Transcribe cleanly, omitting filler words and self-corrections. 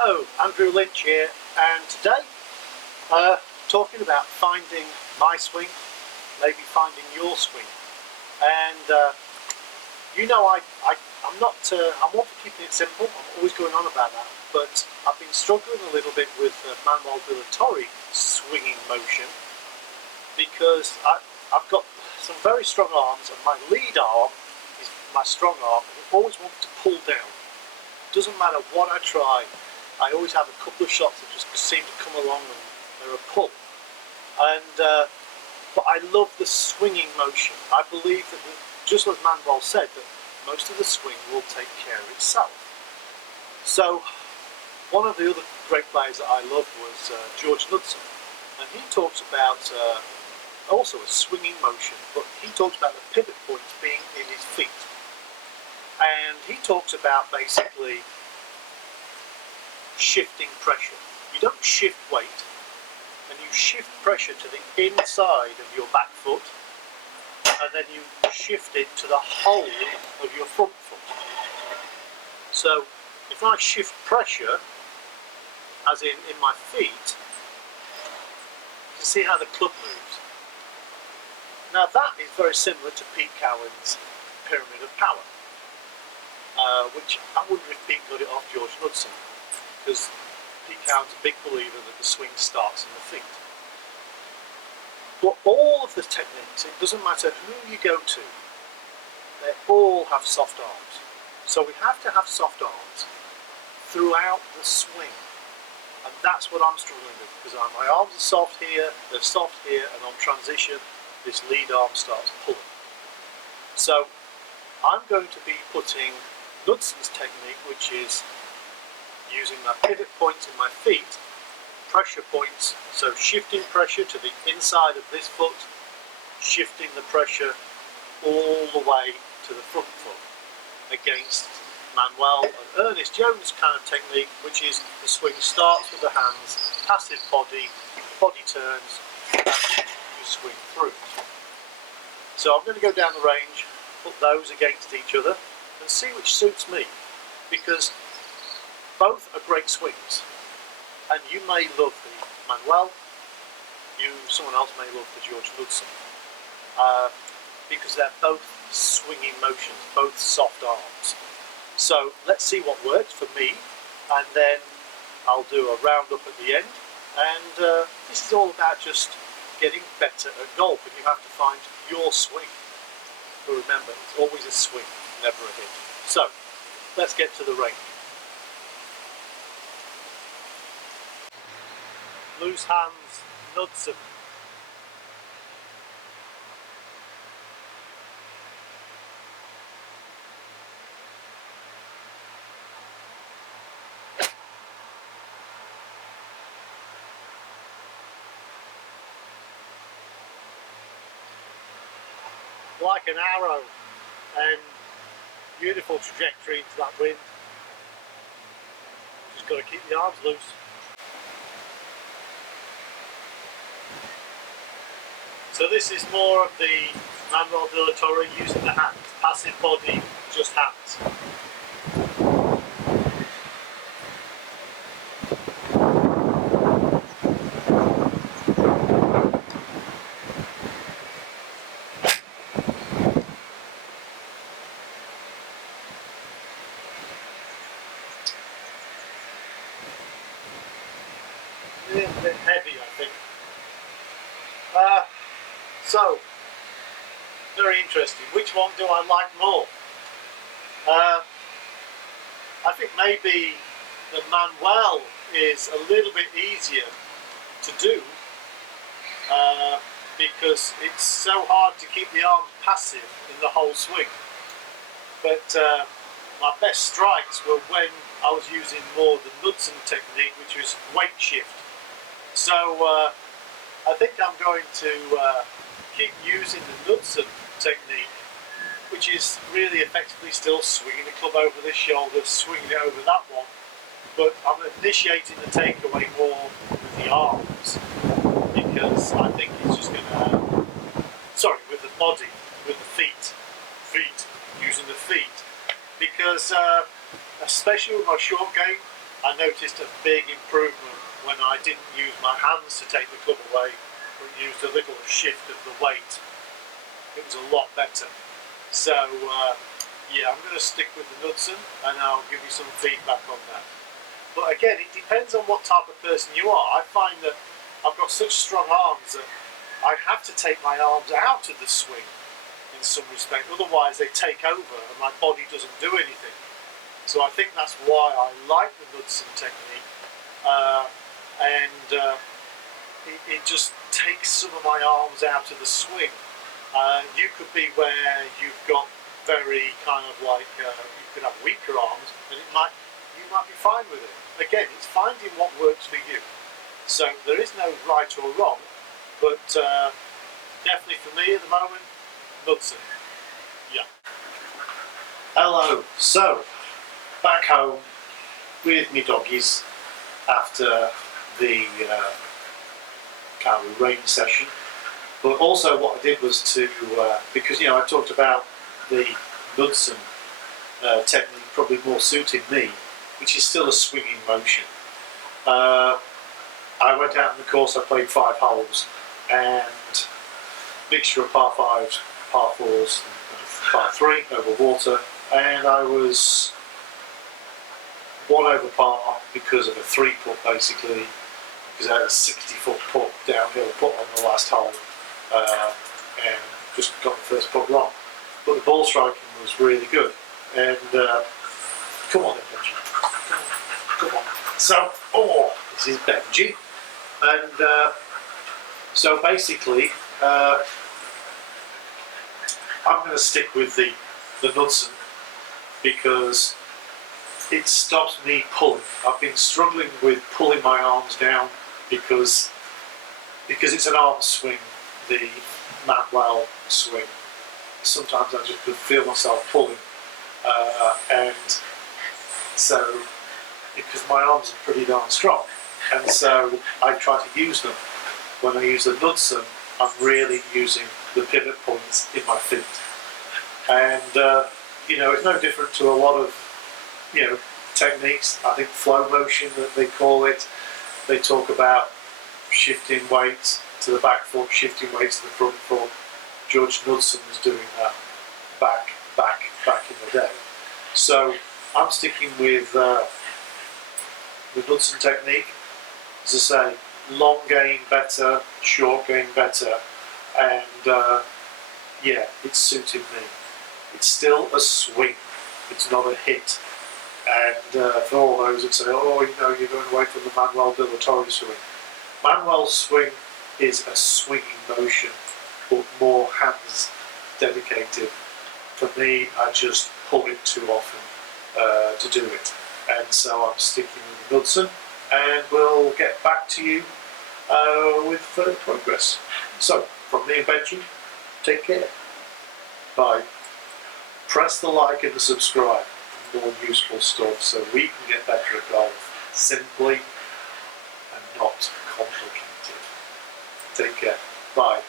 Hello, Andrew Lynch here, and today talking about finding my swing, maybe finding your swing. And I'm all for keeping it simple. I'm always going on about that, but I've been struggling a little bit with Manuel torre swinging motion because I've got some very strong arms, and my lead arm is my strong arm, and it always wants to pull down. Doesn't matter what I try, I always have a couple of shots that just seem to come along and they're a pull. But I love the swinging motion. I believe that, just as Manuel said, that most of the swing will take care of itself. So one of the other great players that I loved was George Knudson, and he talks about also a swinging motion, but he talks about the pivot points being in his feet. And he talks about basically shifting pressure. You don't shift weight, and you shift pressure to the inside of your back foot, and then you shift it to the whole of your front foot. So if I shift pressure, as in my feet, you can see how the club moves. Now that is very similar to Pete Cowan's Pyramid of Power. Which I wonder if Pete got it off George Knudson, because Pete Cowan's a big believer that the swing starts in the feet. But all of the techniques, it doesn't matter who you go to, they all have soft arms. So we have to have soft arms throughout the swing, and that's what I'm struggling with, because my arms are soft here, they're soft here, and on transition this lead arm starts pulling. So I'm going to be putting Knudson's technique, which is using my pivot points in my feet, pressure points, so shifting pressure to the inside of this foot, shifting the pressure all the way to the front foot, against Manuel and Ernest Jones' kind of technique, which is the swing starts with the hands, passive body turns, and you swing through. So I'm going to go down the range, put those against each other, and see which suits me, because both are great swings, and you may love the Manuel, someone else may love the George Knudson, because they're both swinging motions, both soft arms. So let's see what works for me, and then I'll do a roundup at the end. And this is all about just getting better at golf, and you have to find your swing. But remember, it's always a swing, never a hit. So let's get to the range. Loose hands, Knudson. Like an arrow, and beautiful trajectory into that wind. Just got to keep the arms loose. So this is more of the Manuel torre using the hands, passive body, just hands. A little bit heavy, I think. So, very interesting. Which one do I like more? I think maybe the Manuel is a little bit easier to do, because it's so hard to keep the arms passive in the whole swing. But my best strikes were when I was using more the Knudson technique, which was weight shift. So I think I'm going to keep using the Knudson technique, which is really effectively still swinging the club over this shoulder, swinging it over that one, but I'm initiating the takeaway more with the arms, because I think it's just going to, with the body, with the feet, using the feet, because especially with my short game, I noticed a big improvement when I didn't use my hands to take the club away, but used a little shift of the weight. It was a lot better. So yeah, I'm going to stick with the Knudson, and I'll give you some feedback on that. But again, it depends on what type of person you are. I find that I've got such strong arms that I have to take my arms out of the swing in some respect, otherwise they take over and my body doesn't do anything. So I think that's why I like the Knudson technique, it just takes some of my arms out of the swing. You could be where you've got very kind of like, you could have weaker arms, and you might be fine with it. Again, it's finding what works for you. So there is no right or wrong, but definitely for me at the moment, Knudson. Yeah. Hello. So back home with me doggies after the kind of rain session. But also what I did was to, because I talked about the Knudson technique probably more suiting me, which is still a swinging motion. I went out in the course, I played 5 holes, and mixture of par 5s, par 4s, and par 3 over water, and I was 1 over par because of a 3-putt basically, because I had a 60-foot putt, downhill putt on the last hole, and just got the first putt wrong. But the ball striking was really good, and come on then, Benji. Come on. So, this is Benji, and so basically, I'm going to stick with the Knudson because it stops me pulling. I've been struggling with pulling my arms down because it's an arm swing, the Manuel swing. Sometimes I just could feel myself pulling, and so because my arms are pretty darn strong, and so I try to use them. When I use the Knudson, I'm really using the pivot points in my feet, and it's no different to a lot of techniques. I think flow motion that they call it. They talk about shifting weights to the back foot, shifting weights to the front foot. George Knudson was doing that back in the day. So I'm sticking with the Knudson technique. As I say, long game better, short game better, and yeah, it's suited me. It's still a swing, it's not a hit. And for all those that say, oh, you're going away from the Manuel de la Torre swing. Manuel's swing is a swinging motion, but more hands dedicated. For me, I just pull it too often to do it. And so I'm sticking with the Knudson, and we'll get back to you with further progress. So, from me and Benji, take care. Bye. Press the like and the subscribe for more useful stuff so we can get better at golf simply and not complicated. Take care. Bye.